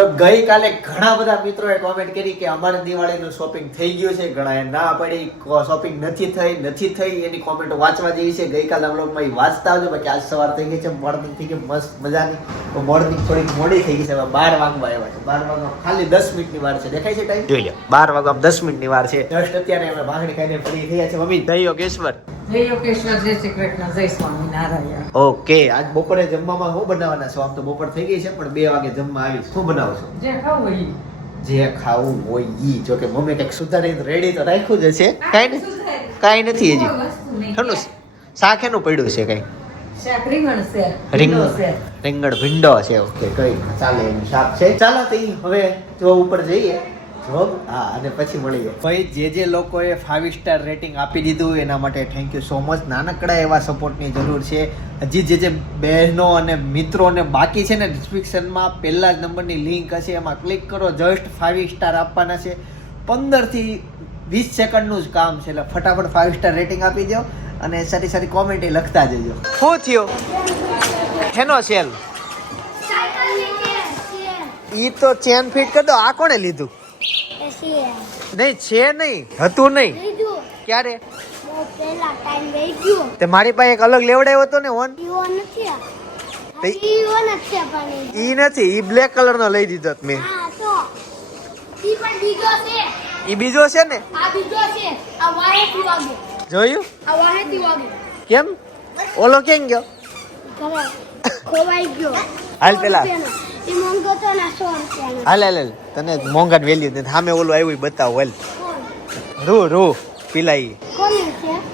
તો ગઈકાલે ઘણા બધા મિત્રોએ કોમેન્ટ કરી કે અમારે દિવાળીનું શોપિંગ થઈ ગયું છે, ઘણાએ ના પડી, શોપિંગ નથી થઈ એની કોમેન્ટો વાંચવા જેવી છે. ગઈકાલના વ્લોગમાં એ વાંચતા આવજો. બાકી આજ સવાર થઈ ગઈ છે, મોર્નિંગ થઈ ગઈ મસ્ત મજાની. તો મોર્નિંગ થોડીક મોડી થઈ ગઈ છે. હવે 12 વાગવા આવ્યા છે. 12 વાગવા ખાલી 10 મિનિટની વાર છે. દેખાય છે ટાઈમ? જોઈ લો, 12 વાગવા 10 મિનિટની વાર છે. જસ્ટ અત્યારે અમે ભાંગણી ખાઈને ફ્રી થયા છે. મમ્મી જય યોગેશ્વર. જય યોગેશ્વર, જય શ્રી કૃષ્ણ, જય સ્વામિનારાયણ. ઓકે, આજ બપોરે જમવામાં શું બનાવવાના છો? આમ તો બપોર થઈ ગઈ છે પણ 2 વાગે જમવા આવીશ. શું બનાવો છો? જે ખાવું ઈ. જે ખાવું હોય ઈ. જો કે મમ્મી કંઈક સુધારીને રેડી તો રાખ્યું જ છે. કાંઈ નથી હજી. ઠંડુ શાક એનું પડ્યું છે કઈ? શાક રીંગણ છે. રીંગણ ભીંડો છે. ઓકે, કઈ ચાલે એનું શાક છે. ચાલો તો ઈ હવે જો ઉપર જઈએ જોબ. હા, અને પછી મળીએ. ભાઈ જે લોકોએ 5 સ્ટાર રેટિંગ આપી દીધું એના માટે થેન્ક યુ સો મચ. નાનકડા એવા સપોર્ટની જરૂર છે. હજી જે બહેનો અને મિત્રોને બાકી છે ને, ડિસ્ક્રિપ્શનમાં પહેલા જ નંબરની લિંક હશે, એમાં ક્લિક કરો. જસ્ટ 5 સ્ટાર આપવાના છે. 15 થી 20 સેકન્ડનું જ કામ છે. એટલે ફટાફટ 5 સ્ટાર રેટિંગ આપી દો અને સારી કોમેન્ટ લખતા જજો. શું થયો? હેનો સેલ ઈ તો ચેન ફિટ કરી દો. આ કોણે લીધું? નહીં છે, નહીં હતું, નહીં. ક્યારે? તે મારી પાસે એક અલગ લેવડાવ્યો હતો ને ઓન. ઈ નથી, ઈ બ્લેક કલર નો લઈ દીધો મેં. ઈ બીજો છે ને? જોયું? કેમ? ઓલો કેમ ગયો? હાલ પેલા હાલ તને મોંઘા વેલ્યુ દે. સામે ઓલું આવ્યું બતાવો. હાલ રૂ પીલાઈ.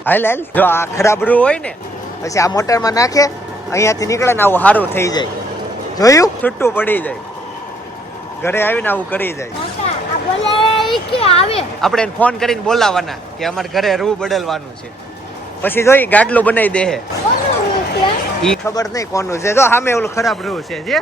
હાલ જો આ ખરાબ રૂ હોય ને પછી આ મોટરમાં નાખે, અહીંયાથી નીકળે ને આવું સારું થઈ જાય. જોયું? છૂટું પડી જાય. ઘરે આવીને આવું કરી જાય. આપણે એને ફોન કરીને બોલાવાના કે અમારે ઘરે રૂ બદલવાનું છે. પછી જોઈ ગાડલું બનાવી દે. ઈ ખબર નહીં કોનું છે. જો સામે ઓલું ખરાબ રૂ છે જે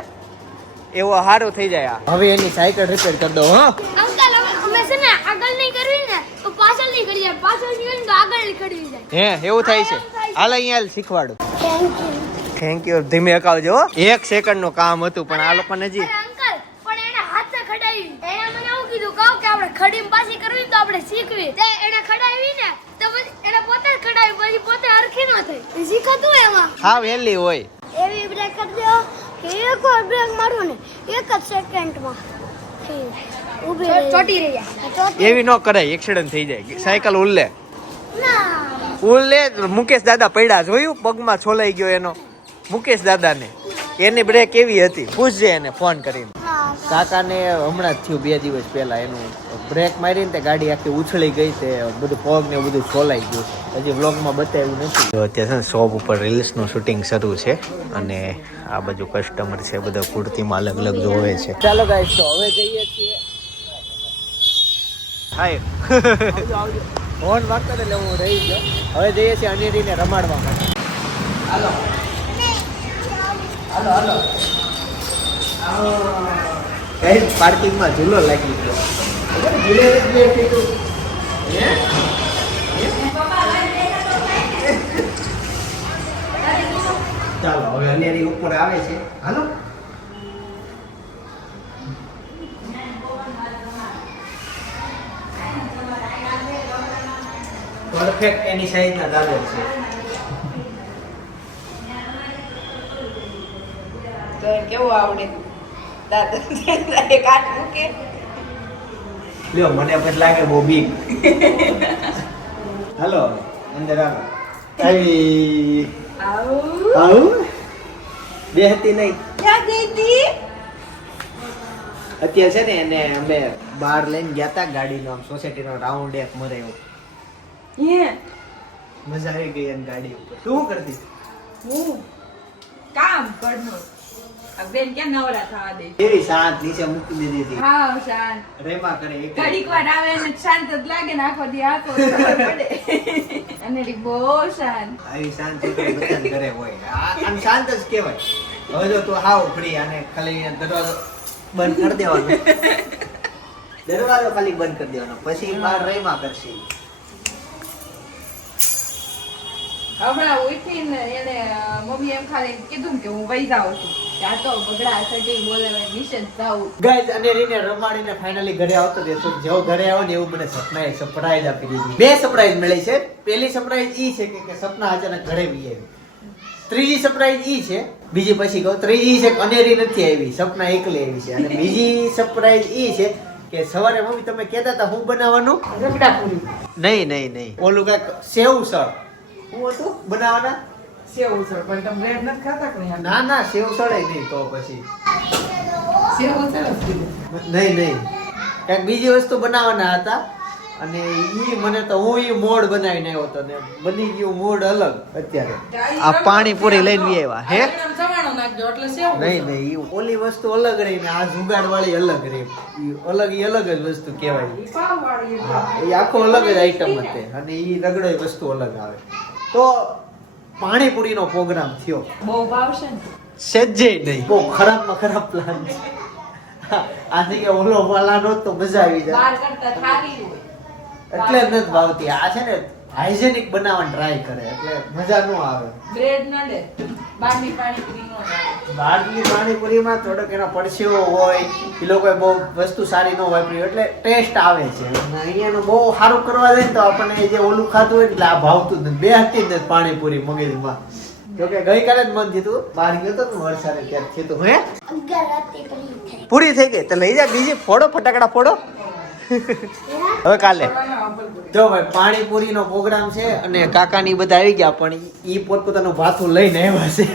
એવો સારું થઈ જાય. હવે એની સાયકલ રિપેર કરી દો. હા અંકલ, અમે છે ને આગળ નહીં કરવી ને તો પાછળ નહીં કરી જાય, પાછળ નહીં કરી તો આગળ નહીં કરવી જાય. હે એવું થાય છે? હાલ અહીંયા શીખવાડું. Thank you. ધીમે અકાવજો. 1 સેકન્ડ નું કામ હતું પણ આ લોકોને હજી. અંકલ પણ એને હાથે ખડાવી. એને મને આવું કીધું કે આપણે ખડીમ પાછી કરવી તો આપણે શીખવી. તે એને ખડાવી ને તો પછી એને પોતે જ ખડાવી, પછી પોતે હરખી ન થઈ. શીખતું એમાં હા વહેલી હોય એવી બ્રેક કરી દો કે એક વાર બ્રેક મારું ને 1 જ સેકન્ડમાં ઊભી ચોટી રહી. એવી ન કરાય, એક્સિડન્ટ થઈ જાય. સાયકલ ઉલ્લે મુકેશ દાદા પડ્યા. જોયું? પગમાં છોલાઈ ગયો એનો. મુકેશ દાદાને એની બ્રેક એવી હતી. પૂછજે એને ફોન કરીને. કાકાને હમણાં જ થયું 2 દિવસ પહેલા. એનું બ્રેક મારીને તે ગાડી આખી ઉછળી ગઈ. તે બધું પગ ને બધું છોલાઈ ગયું. હજી વ્લોગમાં બતાવ્યું નથી. તો અત્યારે છે ને શોપ ઉપર રીલ્સનું શૂટિંગ શરૂ છે અને આ બાજુ કસ્ટમર છે, બધા કુર્તીમાં અલગ અલગ જોવે છે. ચાલો ગાઈસ, તો હવે જઈએ છીએ. હાય ફોન વાગતો એટલે હું રહી ગયો. હવે જઈએ છીએ અનેરીને રમાડવા માટે. હાલો કઈ પાર્કિંગમાં ઝૂલો લાગી ગયો. ચાલો હવે અનેરી ઉપર આવે છે. હાલો પરફેક્ટ એની સાઈઝના દાદર છે. તો કેવું આવડે? દાદા એક હાથ મૂકે. લ્યો મને પછી લાગે બહુ બીક. હાલો અંદર આવો. આવી આવું બેહતી નહીં. ક્યાં ગઈ હતી? અત્યારે છે ને એને અમે બહાર લઈને ગયા હતા. ગાડીનો આમ સોસાયટીનો રાઉન્ડ એક મરાયો. મજા આવી ગઈ એમ ગાડી ઉપર. તું શું કરતી? હું કામ કરનો. આ બેન ક્યાં નવરા થવા દે? એવી શાંત નીચે મૂકી દીધી હતી. હા શાંત. રેમા કરે એક ઘડીક વાર આવે ને શાંત જ લાગે ને આખો દી આખો ખબર પડે. અને રી બહુ શાંત. આવી શાંત બધાને ઘરે હોય. આમ શાંત જ કહેવાય. હવે જો તું હાવ ફ્રી અને ખાલી દરવાજો બંધ કરી દેવાનો. દરવાજો ખાલી બંધ કરી દેવાનો, પછી બહાર રેમા કરશે. હમણાં ઉઠીને એને મમ્મી એમ ખાલી કીધું કે હું વહી જાઉં છું. કે આ તો બગડા સટી બોલાવે નિશે જાવું. ગાઈઝ અને રીને રમાડીને ફાઇનલી ઘરે આવતો દેતો જેવો ઘરે આવ્યો ને એવું મને સપનાએ સરપ્રાઈઝ આપી દીધી. બે સરપ્રાઈઝ મળી છે. પહેલી સરપ્રાઈઝ ઈ છે કે સપના અચાનક ઘરે વી આવી. ત્રીજી સરપ્રાઈઝ ઈ છે, બીજી પછી કહું. ત્રીજી છે કે અનેરી નથી આવી, સપના એકલી આવી છે. અને બીજી સરપ્રાઈઝ ઈ છે કે સવારે મમ્મી તમે કહેતા હતા હું બનાવવાનું રગડા પૂરી. નહીં ઓલું કઈક સેવસળ હું હતું બનાવવાના. સેવ ઉસળ પણ તમે બ્રેડ નથી ખાતા કે નહીં? ના સેવસળ નહીં તો પછી સેવ ઉસળ જ કીધું. નહીં કઈક બીજી વસ્તુ બનાવવાના હતા. અને ઈ મને તો હું ઈ મોડ બનાવીને આવ્યો હતો ને બની ગયું મોડ અલગ. અત્યારે આ પાણીપુરી લઈને આવ્યા હે. જમાણો નાખજો એટલે સેવ. નહીં ઈ ઓલી વસ્તુ અલગ રહી ને આ જુગાડ વાળી અલગ રહી. ઈ અલગ જ વસ્તુ કહેવાય. પાવ વાળી હા, ઈ આખો અલગ જ આઈટમ હતી અને ઈ રગડોય વસ્તુ અલગ આવે. તો પાણીપુરીનો પ્રોગ્રામ થયો. બહુ ભાવશે ને. સજ્જે નહીં, બહુ ખરાબમાં ખરાબ પ્લાન છે. આથી કે ઓલો વાલાનો તો મજા આવી જાય. બાર કરતા થાળી હોય. એટલે જ નથી ભાવતી. આ છે ને હાઇજેનિક બનાવવાની ટ્રાય કરે એટલે મજા ન આવે. બ્રેડ નડે. બહારની પાણીપુરી નો નડે. બહારની પાણીપુરીમાં થોડોક એનો પડછેવો હોય, એ લોકોએ બહુ વસ્તુ સારી ન વાપરી એટલે ટેસ્ટ આવે છે. અને અહીંયાનું બહુ સારું કરવા જાય ને તો આપણને જે ઓલું ખાધું હોય એટલે આ ભાવતું જ નથી. બે હતી જ નથી પાણીપુરી મગજમાં. જોકે ગઈકાલે જ મન થયું બહાર ગયો તો વરસાદે ત્યારે થયું હે 11 રાતે પૂરી થઈ ગઈ તો લઈ જા બીજી ફોડો ફટાકડા ફોડો. હવે કાલે જો ભાઈ પાણીપુરીનો પ્રોગ્રામ છે અને કાકાની બધા આવી ગયા પણ ઈ પોતપોતાનું ભાથું લઈને આવ્યા છે.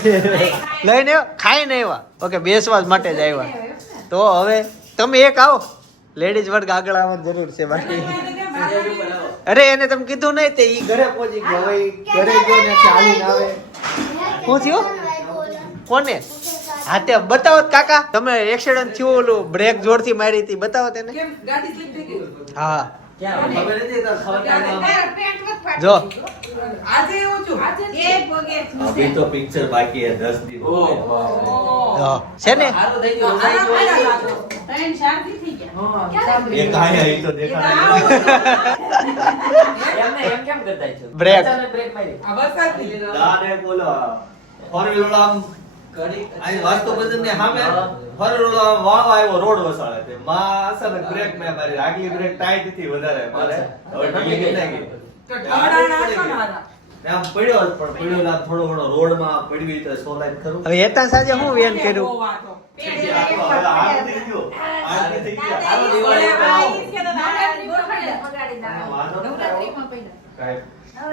લઈને ખાઈને આવ્યા. ઓકે બેસવા માટે જ આવ્યા. તો હવે તમે એક આવો, લેડીઝ વર્ગ આગળ આવવાની જરૂર છે. બાકી અરે એને તમે કીધું નહીં તે ઈ ઘરે પહોંચી ગયો. હવે ઈ ઘરે ગયો ને ચાલીને આવે. શું થયું કોને? હા તે બતાવો કાકા, તમે એક્સિડન્ટ થયું ઓલું બ્રેક જોરથી મારી હતી બતાવો તેને. કેમ ગાડી સ્લીપ થઈ ગઈ? હા ખબર નથી તો જો આજે એવું છું. એક પગે अभी तो पिक्चर बाकी है 10 दिन જો છે ને ત્રણ શાંતિ થઈ ગયા. ये कहाँ है ये तो देखा એમ કેમ કરતા છો? બ્રેક અચાનક બ્રેક મારી. આ વરસાદ થી दाने बोलो फोर व्हीलर आम आई वास्तव में ने हमें फोर व्हीलर वाव आयो रोड वसाळे ते માં અચાનક બ્રેક મે મારી આગલી બ્રેક ટાઈટ હતી વધારે મારે હવે ઢીલી ગઈ નાખી તો ઠાડા નાખો ને હારા. આમ પડ્યો જ પણ પડ્યો ના થોડો ઘણો રોડ માં પડવી તો સોલાઈ ખરું હવે એતા સાજે હું વેન બહુ કર્યું. વાતો. આ થઈ ગયો આરો દિવાળી પર આવો નવરાત્રીમાં પૈડા. કાઈ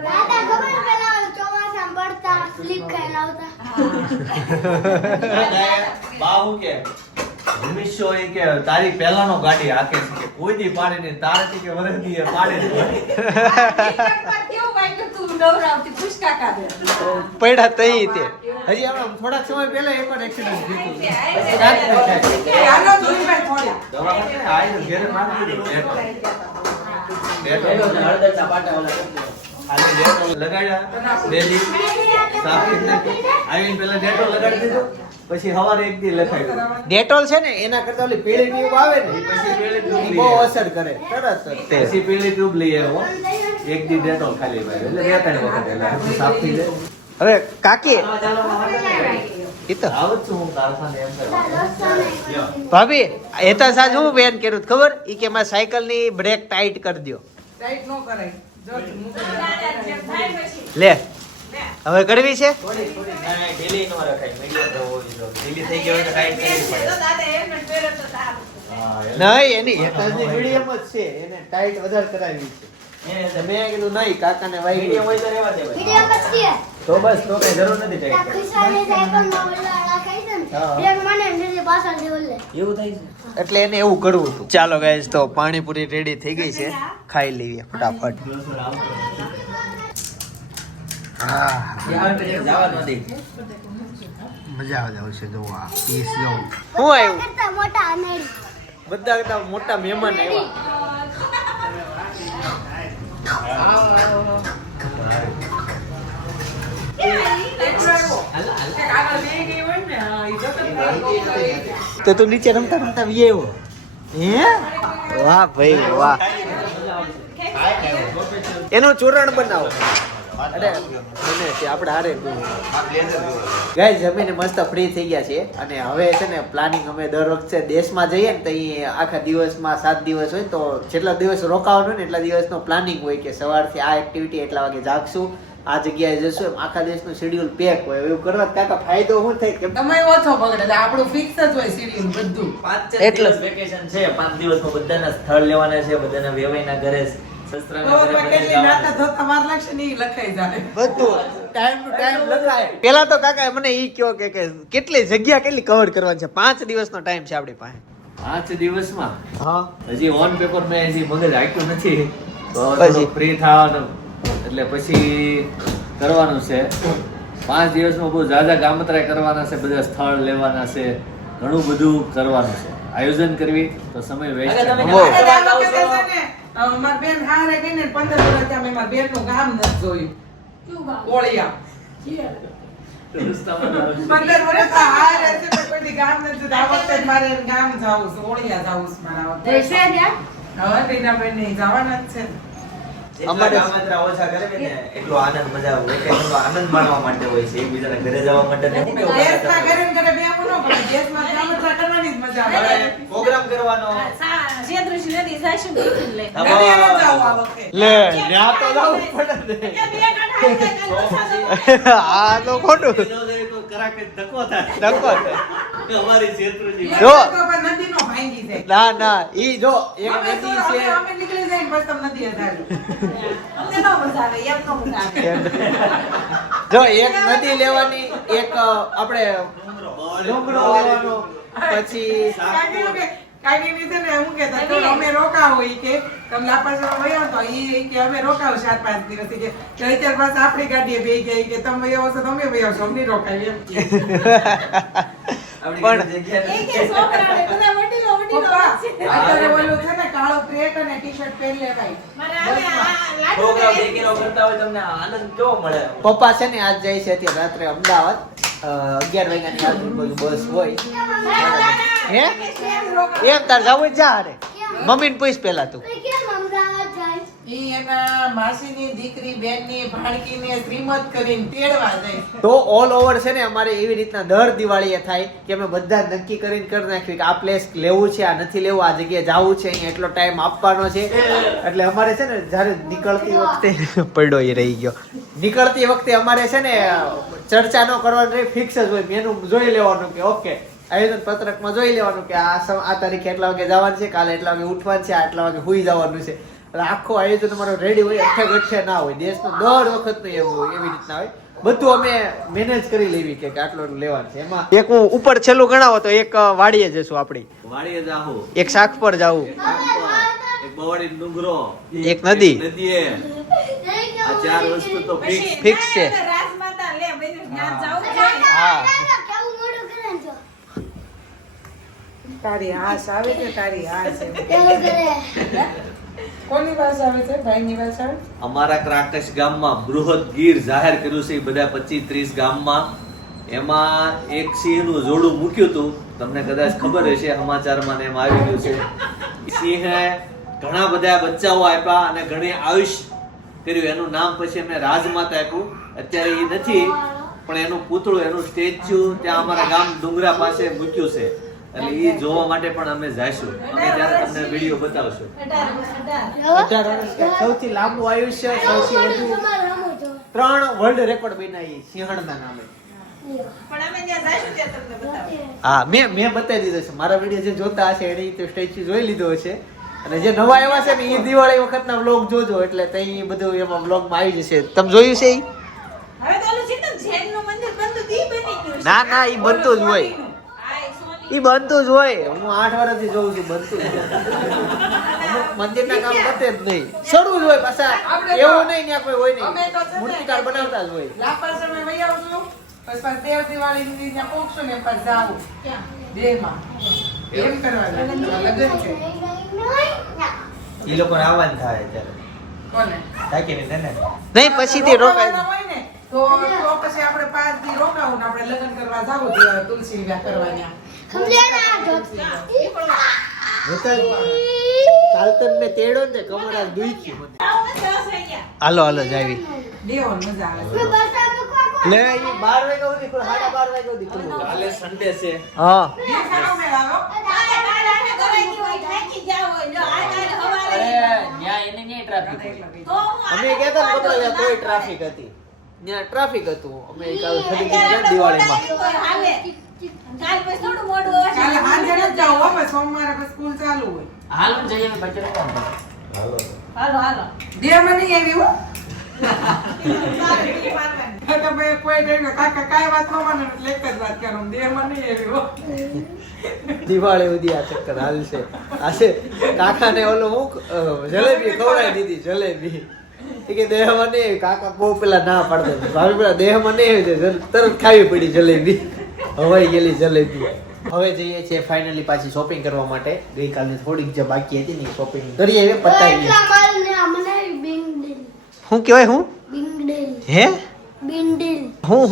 રાતા ખબર પેલા ચોમાસામાં પડતા સ્લીપ ખાઈને આવતા. બાહુ કે ભૂમિષ્યો એ કે તારી પહેલાનો ગાડી હાકે છે કે કોઈ દી પાડે નહીં તારાથી કે વરદી પાડે નહીં. કેવું વાગ્યું તું નવરાવતી પુષ્કા કાઢે. પડ્યા તઈ તે હજી આપણે થોડાક સમય પહેલા એક વાર એક્સિડન્ટ થયું હતું. પછી રાત ન થાય. એ હાલો જોઈ ભાઈ થોડી. દવાખાને આવીને ઘેરે મારી દીધું પેલો ને હળદરના પાટા ઓલા કરી દો. ખાલી ડેટોલ લગાડ્યા બે દી સાફ કરી નાખ્યું. આવીને પહેલા ડેટોલ લગાડી દીધું પછી સવારે એક દી લખાવ્યું ડેટોલ છે ને એના કરતા ઓલી પીળી ટ્યુબ આવે ને પછી પેલી ટ્યુબ ઈ લઈ બહુ આવ્યો. અસર કરે તરત જ તે. પછી પેલી ટ્યુબ લઈ આવ્યો એક દી ડેટોલ ખાલી માર્યું એટલે બે ત્રણ વખત એટલે આખું સાફ થઈ જાય. હવે કાકી ઈ તો આવું જ છું હું કારખાને એમ કરવા. ભાભી એતા સાજ હું વેન કર્યું હતું ખબર ઈ કે મારી સાયકલ ની બ્રેક ટાઈટ કરી દ્યો. ટાઈટ નો કરાય. જો મૂકે. લે હવે કરવી છે. થોડી થોડી ના ઢીલી નો રખાય, મીડિયમ તો હોવી જોઈએ. ઢીલી થઈ ગઈ હોય તો ટાઈટ કરવી પડે. હા, એમ. નહીં એની એતાજની મીડિયમ જ છે એને ટાઈટ વધારે કરાવી છે. મેં કીધું નહીં કાકાને વાઈ મીડિયમ હોય તો રહેવા દેવાય. વિડિયો મસ્તી તો બસ તો કઈ જરૂર નથી આ ટાઈટ કરવાની. ખિસ્સાની સાયકલમાં ઓલા રાખાય છે ને હા. બ્રેક મને નીચે પાછળથી ઓલે. એવું થાય છે. એટલે એને એવું કરવું હતું. ચાલો ગાઈસ તો પાણીપુરી રેડી થઈ ગઈ છે, ખાઈ લઈએ ફટાફટ. હા ત્યાં આવે તો જવા ન દે. મજા આવશે જો આ પીસ જો હું આવ્યું કરતા મોટા અનેરી. બધા કરતા મોટા મહેમાન આવ્યા. તો તું નીચે રમતા રમતા વી આવ્યો હે? વાહ ભાઈ વાહ. એનું ચૂરણ બનાવો. અરે મને તે આપણે હારે ગાઈસ જમીને મસ્ત ફ્રી થઈ ગયા છે અને હવે છે ને પ્લાનિંગ અમે દર વખતે દેશમાં જઈએ ને તો અહીં આખા દિવસમાં 7 દિવસ હોય તો જેટલા દિવસ રોકાવાનું હોય ને એટલા દિવસનો પ્લાનિંગ હોય કે સવારથી આ એક્ટિવિટી એટલા વાગે જાગશું આ જગ્યાએ જશું એમ આખા દેશનું શેડ્યુલ પેક હોય એવું કરવા કાકા ફાયદો શું થાય કે તમે ઓછો બગડે આપણું ફિક્સ જ હોય શેડ્યુલ બધું 5 દિવસ વેકેશન છે 5 દિવસમાં બધાના સ્થળ લેવાના છે બધાના વેવાઈના ઘરે શસ્ત્રના ઘરે બધે કેટલી નાટક જવાનું. ધોતા વાર લાગશે ને ઈ લખાઈ જાય બધું ટાઈમ ટુ ટાઈમ લખાય પેલા તો કાકા મને ઈ કહો કે કેટલી જગ્યા કેટલી કવર કરવાની છે 5 દિવસનો ટાઈમ છે આપણી પાસે 5 દિવસમાં હા હજી ઓન પેપર મેં હજી મગજ હાક્યું નથી તો પછી? ફ્રી થવાનું એટલે પછી કરવાનું છે 5 દિવસમાં બહુ ઝાઝા ગામત્રાય કરવાના છે બધા સ્થળ લેવાના છે ઘણું બધું કરવાનું છે આયોજન કરવી તો સમય વેસ્ટ અરે તમે બહુ. અરે આ લોકો કહે છે ને, મારી બેન હારે ગઈ ને 15 વર્ષ ત્યાં મેં મારી બેનનું ગામ નથી જોયું કોળિયા 15 વર્ષ આ હારે છે તો કોઈ દી ગામ નથી જોયું. આ વખતે જ મારે ગામ જાવું છે કોળિયા જાવું છે મારે આ વખતે. જઈશે ત્યાં? હવે ટીનાબેન ને ઈ જવાના જ છે ને. જેટલા અમારે- ગામત્રા ઓછા કરે ને એટલો આનંદ મજા વેકેશનનો આનંદ માણવા માટે હોય છે એકબીજાના ઘરે જવા માટે નથી કે દેશમાં ઘરે ને ઘરે બેહવું ન પડે. દેશમાં ગામત્રા કરવાની જ મજા આવે. પ્રોગ્રામ કરવાનો નદીએ ન જાવું આ વખતે. લે ન્યા તો જવું પડે ને આ તો ખોટું કરાકે ધક્કો થાય ધક્કો થાય. અમારી શેત્રુજી જો. તો પણ નદીનો ભાંગી જાય. ના ના ઈ જો એક અમે તો નદી છે અમે નીકળી જાય ને પછી તમે નદીએ જાવ. અમને ન મજા આવે, એમ ન મજા આવે. જો એક નદી લેવાની એક આપણે ડુંગરો લેવાનો પછી કાગીની છે ને હું કહેતા તો અમે રોકાવો ઈ કે તમે લાપાસમાં વયા તો ઈ કે અમે રોકાવ 4-5 દિવસ ઈ કે અત્યાર પાછા આપણી ગાડીએ બેહી ગઈ કે તમે વયા છો તો અમે વયા છો અમને રોકાવી એમ કે. આપણી ઘરે જગ્યા નથી. પપ્પા, અત્યારે ઓલું છે ને કાળો ટ્રેક અને ટી-શર્ટ પહેરી લેવાય. પ્રોગ્રામ દેખીનો કરતા હોય તમને આનંદ કેવો મળે પપ્પા છે ને આજ જાય છે અત્યારે રાત્રે અમદાવાદ 11 વાગ્યાની આજુબાજુ બસ હોય હે એમ તાર જાવું જા રે મમ્મીને પૂછ પેલા તું કેમ અમદાવાદ જાય? ઈ એના માસીની દીકરી બેનની ભાણકીને શ્રીમત કરીને તેડવા જાય. તો ઓલ ઓવર છે ને અમારે એવી રીતના દર દિવાળીએ થાય કે અમે બધા જ નક્કી કરીને કરી નાખ્યું કે આ પ્લેસ લેવું છે આ નથી લેવું આ જગ્યાએ જવું છે અહીંયા એટલો ટાઈમ આપવાનો છે એટલે અમારે છે ને જ્યારે નીકળતી વખતે પડ્યો એ રહી ગયો નીકળતી વખતે અમારે છે ને ચર્ચા ન કરવાની રહી ફિક્સ જ હોય મેનુ જોઈ લેવાનું કે ઓકે આયોજન પત્રકમાં જોઈ લેવાનું કે આ તારીખે એટલા વાગે જવાનું છે કાલે એટલા વાગે ઉઠવાનું છે આટલા વાગે હુઈ જવાનું છે એટલે આખું આયોજન અમારું રેડી હોય અઠે ગઠે ના હોય દેશનું દર વખતનું એવું હોય એવી રીતના હોય બધું અમે મેનેજ કરી લેવી કે આટલું આટલું લેવાનું છે એમાં એક હું ઉપર છેલ્લું ગણાવો તો એક વાડીએ જશું આપણી વાડીએ જાહો એક શાક પર જાવું એક બવાડી ડુંગરો એક નદી નદીએ આ 4 વસ્તુ તો ફિક્સ છે હા કેવું મોઢું કરે ને જો. તારી આશ આવે છે તારી આશ એમ. કેવું કરે? કોની ભાષા આવે છે ભાઈની ભાષા આવે? અમારા ક્રાકશ ગામમાં બૃહદ ગીર જાહેર કર્યું છે એ બધા 25-30 ગામમાં એમાં એક સિંહનું જોડું મૂક્યું હતું તમને કદાચ ખબર હશે સમાચારમાં ને એમ આવી ગયું છે સિંહે ઘણા બધા બચ્ચાઓ આપ્યા અને ઘણી આયુષ કર્યું એનું નામ પછી અમે રાજમાતા આપ્યું અત્યારે એ નથી પણ એનું પૂતળું એનું સ્ટેચ્યુ ત્યાં અમારા ગામ ડુંગરા પાસે મૂક્યું છે એટલે એ જોવા માટે પણ અમે જઈશું અમે ત્યારે તમને વિડીયો બતાવશું 18 વર્ષ સૌથી લાંબુ આયુષ્ય સૌથી વધુ તમારે રમો છો. 3 વર્લ્ડ રેકોર્ડ બનાવી સિંહણના નામે પણ અમે ત્યાં જઈશું ત્યાં તમને બતાવો. હા મેં બતાવી દીધો છે મારા વિડીયો જે જોતા હશે એને તો સ્ટેચ્યુ જોઈ લીધો હશે અને જે નવા એવા છે ને એ દિવાળી વખતના વ્લોગ જોજો એટલે તઈ બધું એમાં વ્લોગમાં આવી જશે તમે જોયું છે ઈ? હવે તો ઓલું છે ને જૈનનું મંદિર બનતું ઈ બની ગયું છે. ના ના ઈ બનતું જ હોય આ એક સોની. ઈ બનતું જ હોય હું 8 વર્ષથી જોઉં છું બનતું જ હોય. અમુક મંદિરના કામ પતે જ નહીં શરૂ જ હોય પાછા એવું નહીં ત્યાં કોઈ હોય અમે તો છે નહીં ને મૂર્તિકાર બનાવતા જ હોય લાપા સમય વહી આવશું પછી પાછું દેવ દિવાળીની દી ત્યાં પહોંચશું ને પછી જાવું દેહમાં એમ કરવાનું લગન છે ઈ લોકોને આવવાનું થાય ત્યારે કોને થાકીને તેને નહીં પછીથી રોકાય રોકાવાના હોય ને તો પછી આપણે 5 દી રોકાવું ને આપણે લગન કરવા જાવું તુલસી વિવાહ કરવાની સમજ્યા ના? જોતા જ કાલ તને તેડો ને કમરા દુખી મને. હાલો જાવી દેવો મજા આવે મેં બસા મૂકવા લે ઈ 12 વાગ્યા સુધી ખુલે 12:30 વાગ્યા સુધી ખુલે. કાલે સન્ડે છે. હા દેખાડો મેળાવો અરે ન્યા એને ન્યા ટ્રાફિક અમે ગયા હતા ને કપડા લેવા તોય ટ્રાફિક હતી. ત્યાં ટ્રાફિક હતું. અમે કાલ ખરીદી ગયા દિવાળીમાં. કાલે હાંજે ન જાઓ હો, બસ સોમવારે બસ સ્કૂલ ચાલુ હોય. હાલ જઈએ બચડો કોણ દેવ મને નહીં આવી હો. તો ભાઈ કોઈ નહીં કાકા કાઈ વાત ન માને એટલે એક જ વાત કરું દેવ મને નહીં આવી હો. દિવાળી સુધી આ ચક્કર હાલશે. આશે કાકાને ઓલો હું જલેબી ખવડાવી દીધી જલેબી. એ કે દેહમાં નહીં કાકા બહુ પેલા ના પાડે ભાભી પેલા દેહમાં નહીં તરત ખાવી પડી જલેબી. હવાઈ ગયેલી જલેબી. હવે જઈએ છીએ ફાઇનલી પાછી શોપિંગ કરવા માટે. ગઈકાલની થોડીક જે બાકી હતી ને શોપિંગ કરી આવી પતાવી. એટલા માલ ને અમને બિંડીલ શું કહેવાય હું બિંડીલ હે બિંડીલ હું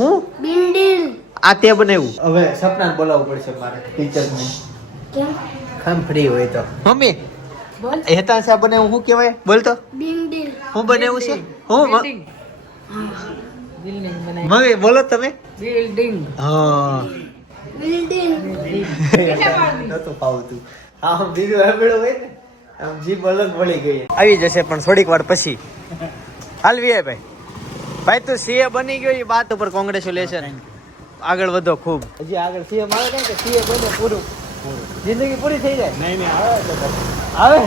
બિંડીલ આ તે બનાવ્યું. હવે સપનાને બોલાવવું પડશે મારે ટીચરને. કેમ ખામ ફ્રી હોય તો મમ્મી હેતા શા બનાવ્યું શું કહેવાય બોલ તો બિંડીલ હું બનાવ્યું છે હું મમ્મી બોલો તમે બિલ્ડિંગ હા બિલ્ડીલ નતું ફાવતું. આમ બીજું હબળું હોય ને આમ જીભ અલગ વળી ગઈ. આવી જશે પણ થોડીક વાર પછી. હાલ વીએ ભાઈ તું સીએ બની ગયો એ વાત ઉપર કોંગ્રેચ્યુલેશન. આગળ વધો ખૂબ. હજી આગળ સીએ મારે કેમ કે સીએ બને પૂરું જિંદગી પૂરી થઈ જાય. નહીં આવે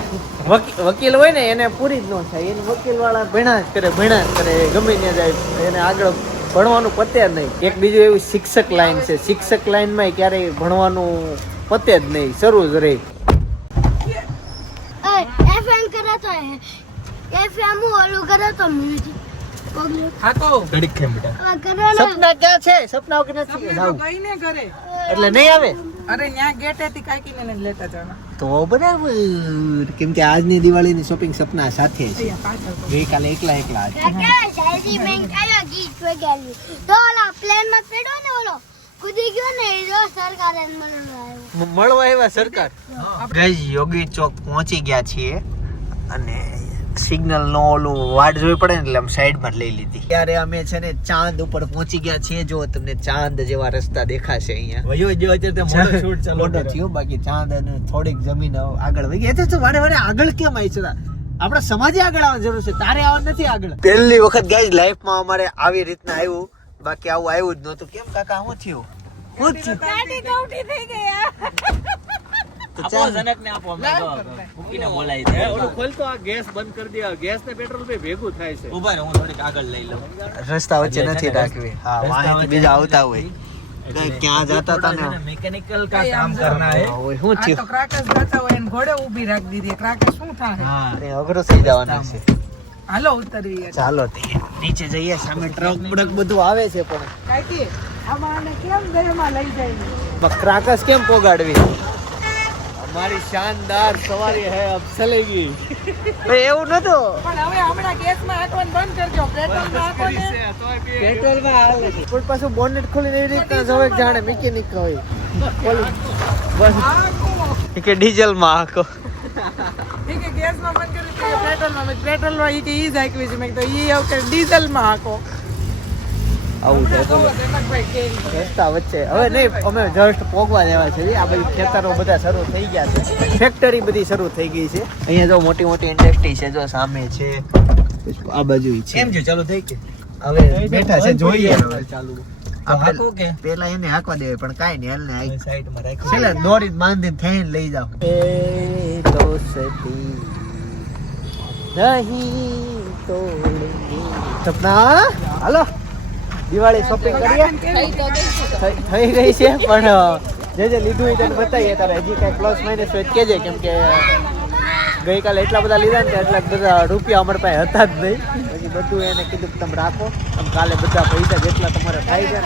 વકીલ હોય ને એને પૂરી જ ન થાય. એને વકીલ વાળા ભણ્યા જ કરે ગમે ત્યાં જાય એને આગળ ભણવાનું પતે જ નહીં. એક બીજું એવું શિક્ષક લાઈન છે. શિક્ષક લાઈનમાં ક્યારેય ભણવાનું પતે જ નહીં, શરૂ જ રહે. એફએમ કરાતો એફએમ ઓલું કરાતો મ્યુઝિક હા તો કરવાનો સપના ક્યાં છે? સપના વગર નથી જાવું. ગઈ ને ઘરે એટલે નહીં આવે અરે ન્યા ગેટેથી કાકીને ને લેતા જવાના તો બરાબર. કેમ કે આજની દિવાળીની શોપિંગ સપના સાથે છે. અહીંયા પાછળ ગઈકાલે એકલા હતા. શાયરી બેન કાયો ગીત વગાડ્યું તો ઓલા પ્લેન માં પેડો ને ઓલો કૂદી ગયો ને એ જો સરકારે મળવા આવ્યો. મળવા આવ્યા સરકાર. ગાઈસ યોગી ચોક પહોંચી ગયા છીએ અને સિગ્નલ નો ઓલું વાટ જોઈ પડે ને એટલે આમ સાઈડ માં લઈ લીધી. ત્યારે અમે છે ને ચાંદ ઉપર પહોંચી ગયા છીએ. જો તમને ચાંદ જેવા રસ્તા દેખાશે અહીંયા. વયો જો અત્યારે મોટો થયો બાકી ચાંદ અને થોડીક જમીન આગળ વહી ગઈ. તો વારે આગળ કેમ આવી છે? આપણા સમાજે આગળ આવવાની જરૂર છે. તારે આવવાનું નથી આગળ. પહેલી વખત ગાઈસ લાઈફમાં અમારે આવી રીતના આવ્યું. બાકી આવું આવ્યું જ નહોતું. કેમ કાકા શું થયું? શું થયું? આપો જનક ને આપો અમે મૂકીને બોલાય છે ઓલું ખોલતો આ ગેસ બંધ કરી દે. ગેસ ને પેટ્રોલ બે ભેગું થાય છે. ઉભા રહો હું થોડીક આગળ લઈ લઉં. રસ્તા વચ્ચે નથી રાખવી. હા વાહન બીજા આવતા હોય. ક્યાં જતા હતા ને મેકેનિકલ કા કામ કરના હે. શું આ તો થયું? ક્રાકસ જાતા હોય એને ઘોડે ઊભી રાખી દીધી ક્રાકસ શું થાય હા અરે અઘરો થઈ જવાના છે. હાલો ઉતરીએ ચાલો તે નીચે જઈએ. સામે ટ્રક બડક બધું આવે છે પણ કાકી આમાં આને કેમ ઘરમાં લઈ જાય ક્રાકસ કેમ પોગાડવી? અમારી શાનદાર સવારી હે અબ ચલેગી. એવું નતું. પણ હવે હમણાં ગેસમાં આંકવાનું બંધ કરજો પેટ્રોલમાં આંકો ને પેટ્રોલમાં હાલ નથી. પણ પાછું બોનેટ ખોલીને એવી રીતના જવે જાણે મિકેનિક હોય. બસ કે ડીઝલમાં આખો ઠીક છે ગેસમાં બંધ કર્યું તો પેટ્રોલમાં ઈ કે ઈ જ આંકવી છે મેં તો ઈ હવે ડીઝલમાં આંકો આવું છે. બોલો દેમકભાઈ કે રસ્તા વચ્ચે હવે નહીં અમે જસ્ટ પોગવા દેવા છે. આ બધી ખેતરો બધા શરૂ થઈ ગયા છે. ફેક્ટરી બધી શરૂ થઈ ગઈ છે. અહીંયા જો મોટી મોટી ઇન્ડસ્ટ્રી છે. જો સામે છે આ બાજુ છે. કેમ છે ચાલુ થઈ કે હવે બેઠા છે જોઈએ હવે ચાલુ આપણે હાકો કે પેલા એને હાંકવા દેવાય પણ કાંઈ નહીં. હાલ ને આ સાઈડ માં રાખી છેલ્લે દોરી બાંધીને થઈને લઈ જાઓ. એ તો સતી નહીં તોડેંગે. સપના હાલો દિવાળી શોપિંગ કરીએ. થઈ ગઈ છે પણ જે લીધું હોય તેને બતાવીએ. તારે હજી કઈ પ્લસ માઇનસ હોય કેજે. કેમ કે ગઈકાલે એટલા બધા લીધા ને એટલા બધા રૂપિયા અમારી પાસે હતા જ નહીં. પછી બધું એને કીધું કે તમે રાખો. તમે કાલે બધા પૈસા જેટલા તમારે થાય છે.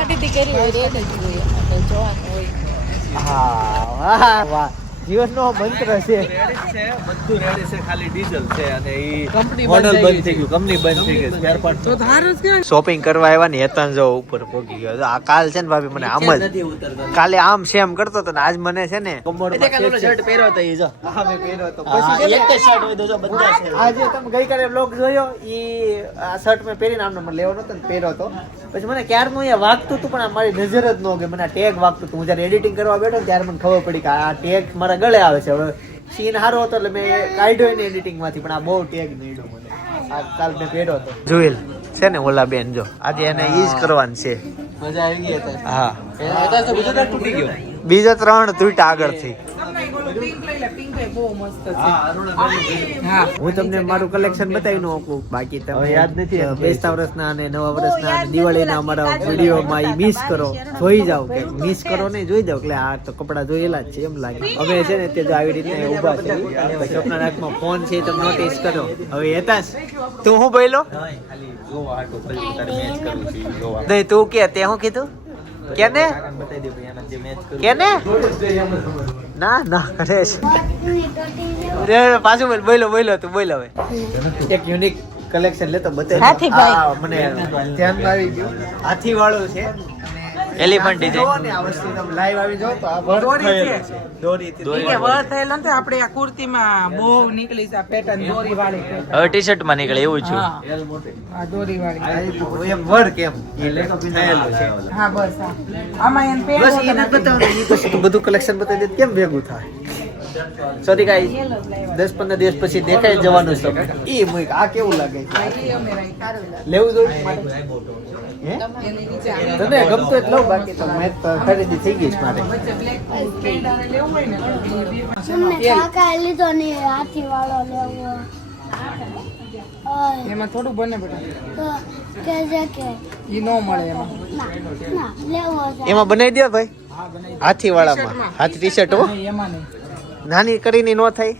હા વાહ વાહ જીવનનો મંત્ર છે. રેડી છે, બધું રેડી છે, ખાલી ડીઝલ છે અને ઈ કંપની મોડલ બંધ બંધ થઈ ગયું, કંપની બંધ થઈ ગઈ, સ્પેર પાર્ટ તો ધારું જ કે શોપિંગ કરવા આવ્યા ને હેતાન જો ઉપર પહોંચી ગયો. આ કાલ છે ને ભાભી મને આમ જ નથી ઉતરતો. કાલે આમ સેમ કરતો હતો ને આજ મને છે ને શર્ટ પહેર્યો હતો ઈ જો. હા મેં પહેર્યો હતો. હા, પછી છે એક ને જ શર્ટ હોય તો જો બધા છે. આજે તમે ગઈકાલે બ્લોગ જોયો ઈ આ શર્ટ મેં પહેરીને આમનો મને લેવાનો હતો ને પહેર્યો હતો. પછી મને ક્યારનું અહીંયા વાગતું હતું પણ આ મારી નજર જ ન ગઈ. મને આ ટેગ વાગતું હતું. હું જ્યારે એડિટિંગ કરવા બેઠો ને ત્યારે મને ખબર પડી કે આ ટેગ મારા ગળે આવે છે. હવે સીન સારો હતો એટલે મેં કાઢ્યો ને એડિટિંગ માંથી પણ આ બહુ ટેગ નડ્યો મને. આ કાલ મેં પહેર્યો હતો. જોયેલ છે ને ઓલા બેન જો આજે એને ઈ જ કરવાનું છે. મજા આવી ગઈ હતી. હા અત્યારે તો બીજો તો તૂટી ગયો. બીજા 3 તૂટ્યા આગળથી. પિંક લઈ લે, પિંક એ બહુ મસ્ત છે. હા, અરુણા હા હું તમને મારું કલેક્શન બતાવી ન શકું. બાકી તમે હવે યાદ નથી એમ. બેસતા વર્ષના અને નવા વર્ષના અને દિવાળીના અમારા વિડીયોમાં ઈ મિસ કરો, જોઈ જાવ કે મિસ કરો નહીં, જોઈ જાવ એટલે આ તો કપડા જોયેલા જ છે એમ લાગે. હવે છે ને તે જો આવી રીતે ઊભા છે પછી આપણા હાથમાં ફોન છે તમે નોટિસ કરો. હવે હેતાશ તું હું બોલ્યો ખાલી જોવા હાટો ખાલી તારે મેચ કરવું છે ઈ જોવા. નહીં તું કે તે હું કીધું કેને બતાવી દે ભાઈ આના જે મેચ કરું. કેને ના ના કરે છે પાછું બોલો તું બોલો હવે એક યુનિક કલેક્શન લેતો બતાવી મને ધ્યાનમાં આવી ગયું. હાથી વાળું છે Elephant design. આ વસ્તુ તમે લાઈવ આવી જાવ તો આ વર્ક દોરી થયેલું છે. છે. દોરીથી ઈ કે વળ થયેલો ને તો આપણે આ કુર્તીમાં બહુ નીકળી છે આ પેટર્ન દોરી વાળી pattern. હવે ટી શર્ટ માં નીકળે એવું છું. હા આ દોરી વાળી એમ વર્ક એમ થયેલું છે. હા બસ હા આમાં એને પેન્ટ બસ એને બતાવવાનું ઈ પછી તું બધું કલેક્શન બતાવી દે તો કેમ ભેગું થાય. સોરી ગાઈસ 10-15 દિવસ પછી દેખાઈ જ જવાનું છે તમને. ઈ મુક આ કેવું લાગે છે લેવું જોઈએ હે એની નીચે આવે. તને ગમતો જ લઉં બાકી તો મેં તો ખરીદી થઈ ગઈ છે મારે. વચ્ચે black પેન્ટ આને લેવું હોય ને તમને કાકા લીધો ને હાથી વાળો લેવો એમાં થોડું બને બેટા તો કે છે કે ઈ નો મળે એમાં ના લેવો છે એમાં બનાવી દો ભાઈ હાથી વાળામાં હાથી ટી શર્ટ હો એમાં નહીં નાની કરીને નો થાય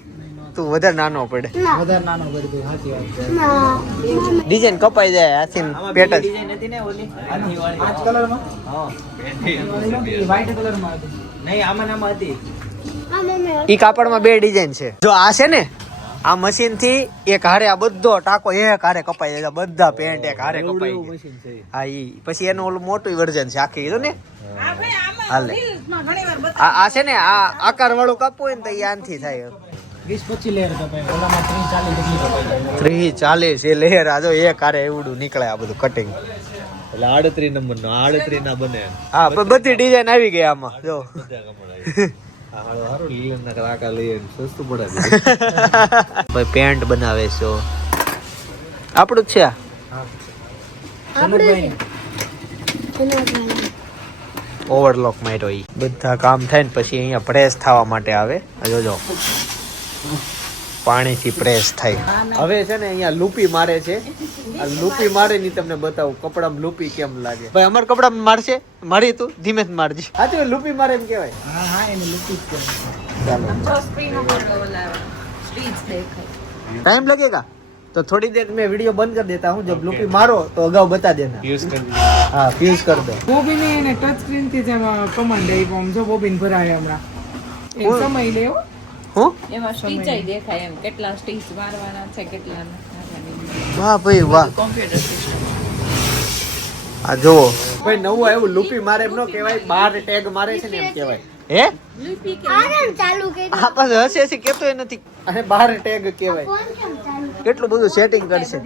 તું વધારે નાનો પડે ના વધારે નાનો કરી દઉં હાથી વાળી ના ડિઝાઇન કપાઈ જાય હાથી પેટર્ન ડિઝાઇન હતી ને ઓલી હાથી વાળી. આજ કલરમાં હા. વ્હાઈટ કલરમાં હતી નહીં આમાં ને આમાં હતી. આ મમ્મી ઈ કાપડમાં 2 ડિઝાઇન છે. જો આ છે ને આ મશીન થી એક હારે આ બધો ટાકો એક હારે કપાઈ જાય બધા પેન્ટ એક હારે કપાઈ જાય. હા ઈ પછી એનું ઓલું મોટું વર્ઝન છે આખી કીધું ને હાલે આ છે ને આ આકાર વાળું કાપવું હોય ને તો ઈ આનથી થાય 20-25 લેયર કપાય ઓલામાં 30-40 જેટલી કપાય 30-40 એ લેયર આ જો એક હારે એવડું નીકળે આ બધું કટિંગ. એટલે 38 નંબર નો 38 ના બને. હા પણ બધી ડિઝાઇન આવી ગઈ આમાં જો આ હારો હારો લીલન ના કાકા લઈએ સસ્તું પડે. ભાઈ પેન્ટ બનાવે છો આપણું જ છે આ? ઓવરલોક માર્યો ઈ બધા કામ થાય ને પછી અહીંયા પ્રેસ થવા માટે આવે આ જોજો પાણીથી પ્રેસ થાય. હવે છે ને અહીંયા લૂપી મારે છે. આ લૂપી મારે ની તમને બતાવું કપડામાં લૂપી કેમ લાગે. ભાઈ અમાર કપડામાં મારશે મારી તું ધીમે જ મારજી. હા તો લૂપી મારે એમ કહેવાય. હા હા એને લુકી જ ચાલો टाइम लगेगा तो थोड़ी देर में वीडियो बंद कर देता हूँ. जब लूपी मारो तो अगाऊ बता देना. યુઝ કરી हाँ फ्यूज कर दो. બોબીને એને ટચ સ્ક્રીન થી જ કમાન્ડ આપ્યો આમ જો બોબીન ભરાય હમણાં એ સમય લેવો હું એમાં સ્ટીચ દેખાય એમ કેટલા સ્ટીચ મારવાના છે કેટલા નાખવાના. વાહ ભાઈ વાહ. કોમ્પ્યુટર સિસ્ટમ આ જોવો ભાઈ નવું આવ્યું લૂપી મારે એમ નો કહેવાય 12 ટેગ મારે છે ને એમ કહેવાય. હે આરામ ચાલુ કરી આ પાસે હશે હશે કેતોય નથી. અને 12 ટેગ કહેવાય. ફોન કેમ ચાલુ કેટલું બધું સેટિંગ કરશે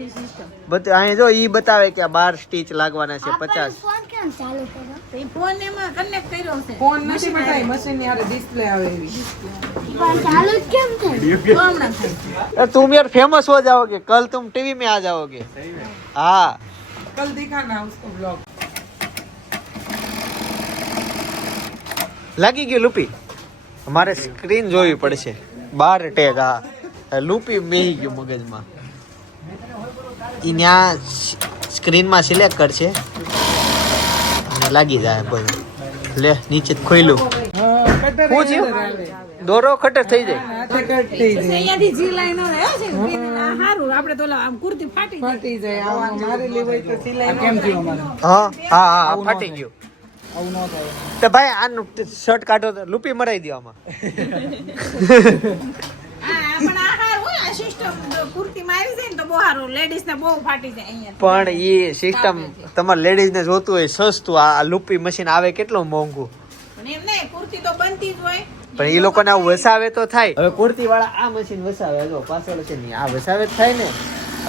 બધું. અહીં જો ઈ બતાવે કે આ 12 સ્ટીચ લાગવાના છે 50. ફોન કેમ ચાલુ કર્યો ફોન એમાં કનેક્ટ કર્યો છે ફોન નથી બતાય મશીન ની હારે ડિસ્પ્લે આવે એવી પણ ચાલુ જ કેમ છે તો હમણાં થાય. तुम यार फेमस हो जाओगे कल तुम टीवी में आ जाओगे. हाँ कल दिखाना उसको ब्लॉग લાગી ગયું લૂપી. અમારે સ્ક્રીન જોવી પડશે. 12 ટેગ હા લૂપી મેહી ગયું મગજમાં. ઈ ન્યા સ્ક્રીનમાં સિલેક્ટ કરશે અને લાગી જાય બધું. લે નીચે ખોઈલું હા કટર હું થયું? દોરો ખટર થઈ જાય. હાથે કટ થઈ જાય અહીંયાથી જી લાઈન આવે છે સારું આપણે તો આમ કુર્તી ફાટી ફાટી જાય આ મારે લેવાય તો સિલાઈ કેમ થયું અમારે હા હા હા ફાટી ગયું. તો ભાઈ આનું શર્ટ કાઢો તો લુપી મરાઈ દો આમાં. પણ આ હાર હોય આ સિસ્ટમ કુર્તી મારી જાય ને તો બહુ સારું લેડીઝ ને બહુ ફાટી જાય અહીંયા પણ એ સિસ્ટમ તમારે લેડીઝ ને જોતું હોય સસ્તું, આ લુપી મશીન આવે કેટલું મોંઘું. પણ એમ નહીં કુર્તી તો બનતી જ હોય પણ એ લોકોને આવું વસાવે તો થાય. હવે કુર્તી વાળા આ મશીન વસાવે, જો પાછળ છે ને આ વસાવે જ થાય ને.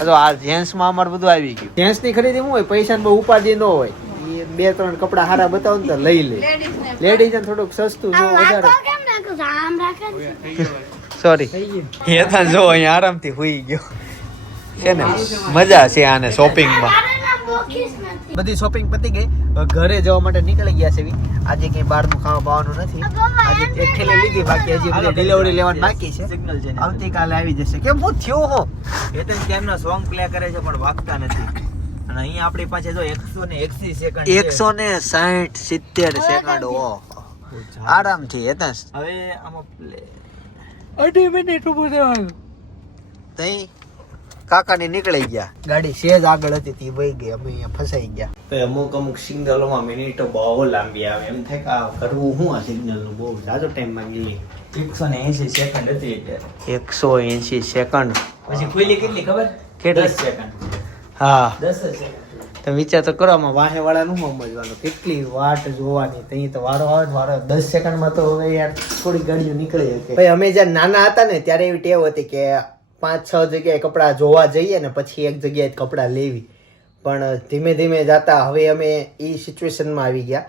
જો આ જેન્ટ્સ માં અમારે બધું આવી ગયું. જેન્ટ્સ ની ખરીદી શું હોય, પૈસા બહુ ઉપાધિ ન હોય. એ 2-3 કપડા હારા બતાવો ને તો લઈ લે. લેડીઝ ને થોડુંક સસ્તું જો વધારે. કેમ નાખો છો? આમ રાખે છે. સોરી એ તો જો અહીંયા આરામથી હુઈ ગયો છે ને. મજા છે આને શોપિંગમાં. આના બોક્સ નથી. બધી શોપિંગ પતી ગઈ. હવે ઘરે જવા માટે નીકળી ગયા છે. આજે કઈ બહારનું ખાવા પાવાનું નથી. આજે એક થેલી લીધી, બાકી હજી બધી ડિલિવરી લેવાની બાકી છે. સિગ્નલ છે ને. આવતીકાલે આવી જશે. કેમ હું થયો હો? એ તો કેમનો સોંગ પ્લે કરે છે પણ વાગતા નથી. અને અહીંયા આપણી પાસે જો 180 સેકન્ડ છે. 160-70 સેકન્ડ. ઓહો આરામથી હેતાશ. હવે આમાં પ્લે 2 મિનિટ ઉભું રહેવાનું. તઈ કાકાની નીકળી ગયા. ગાડી સેજ આગળ હતી તી વહી ગઈ. અમે અહીંયા ફસાઈ ગયા. તો અમુક સિગ્નલોમાં મિનિટો બહુ લાંબી આવે. એમ થાય કે આ કરવું શું આ સિગ્નલનું બહુ જાજો ટાઈમ માંગી લે. 180 સેકન્ડ હતી એટલે 180 સેકન્ડ. પછી ખુલ્લી કેટલી ખબર? કેટલી? 10 સેકન્ડ. હા 10 સેકન્ડ. તમે વિચાર તો કરો, આમાં વાહે વાળાનું સમજવાનું કેટલી વાટ જોવાની. તઈ તો વારો આવે ને વારો 10 સેકન્ડમાં તો હવે યાર થોડી ગાડીઓ નીકળી શકે. ભાઈ અમે જ્યારે નાના હતા ને ત્યારે એવી ટેવ હતી કે 5-6 જગ્યાએ કપડાં જોવા જઈએ ને પછી એક જગ્યાએ કપડાં લેવી. પણ ધીમે ધીમે જાતા હવે અમે એ સિચ્યુએશનમાં આવી ગયા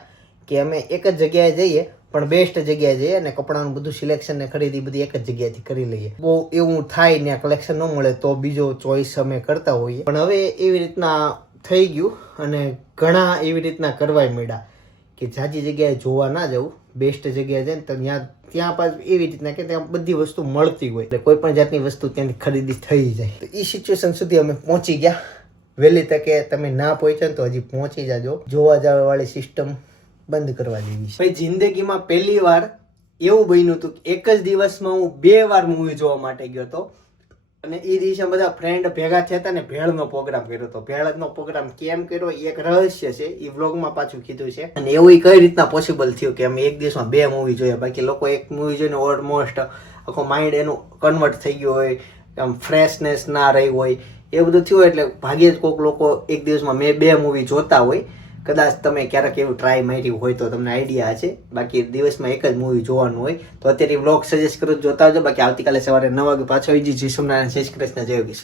કે અમે એક જ જગ્યાએ જઈએ પણ બેસ્ટ જગ્યાએ જઈએ અને કપડાનું બધું સિલેક્શન ને ખરીદી બધી એક જ જગ્યાએથી કરી લઈએ. બહુ એવું થાય ને કલેક્શન ન મળે તો બીજો ચોઈસ અમે કરતા હોઈએ. પણ હવે એવી રીતના થઈ ગયું અને ઘણા એવી રીતના કરવાય મળ્યા કે જાજી જગ્યાએ જોવા ના જવું, બેસ્ટ જગ્યાએ જાય ને તો ત્યાં પાછું એવી રીતના કે ત્યાં બધી વસ્તુ મળતી હોય એટલે કોઈ પણ જાતની વસ્તુ ત્યાંથી ખરીદી થઈ જાય. તો એ સિચ્યુએશન સુધી અમે પહોંચી ગયા. વહેલી તકે તમે ના પહોંચ્યા તો હજી પહોંચી જાજો. જોવા જવા વાળી સિસ્ટમ બંધ કરવા જેવી છે. ભાઈ જિંદગીમાં પહેલી વાર એવું બન્યું હતું કે એક જ દિવસમાં હું 2 વાર મૂવી જોવા માટે ગયો હતો. અને એ દિવસે બધા ફ્રેન્ડ ભેગા થયા હતા ને ભેળનો પ્રોગ્રામ કર્યો હતો. ભેળનો પ્રોગ્રામ કેમ કર્યો એ એક રહસ્ય છે, એ વ્લોગમાં પાછું કીધું છે. અને એવું કઈ રીતના પોસિબલ થયું કે અમે એક દિવસમાં 2 મૂવી જોયા. બાકી લોકો એક મૂવી જોઈને ઓલમોસ્ટ આખો માઇન્ડ એનું કન્વર્ટ થઈ ગયો હોય, આમ ફ્રેશનેસ ના રહી હોય, એ બધું થયું. એટલે ભાગ્યે જ કોઈક લોકો એક દિવસમાં મેં 2 મૂવી જોતા હોય. કદાચ તમે ક્યારેક એવું ટ્રાય માર્યું હોય તો તમને આઈડિયા છે. બાકી દિવસમાં એક જ મૂવી જોવાનું હોય. તો અત્યારે વ્લોગ સજેસ્ટ કરું જોતા આવજો. બાકી આવતીકાલે સવારે 9 વાગે પાછો આવી જઈશ. જય સોમનારાયણ, જય શ્રી કૃષ્ણ, જય યોગેશ.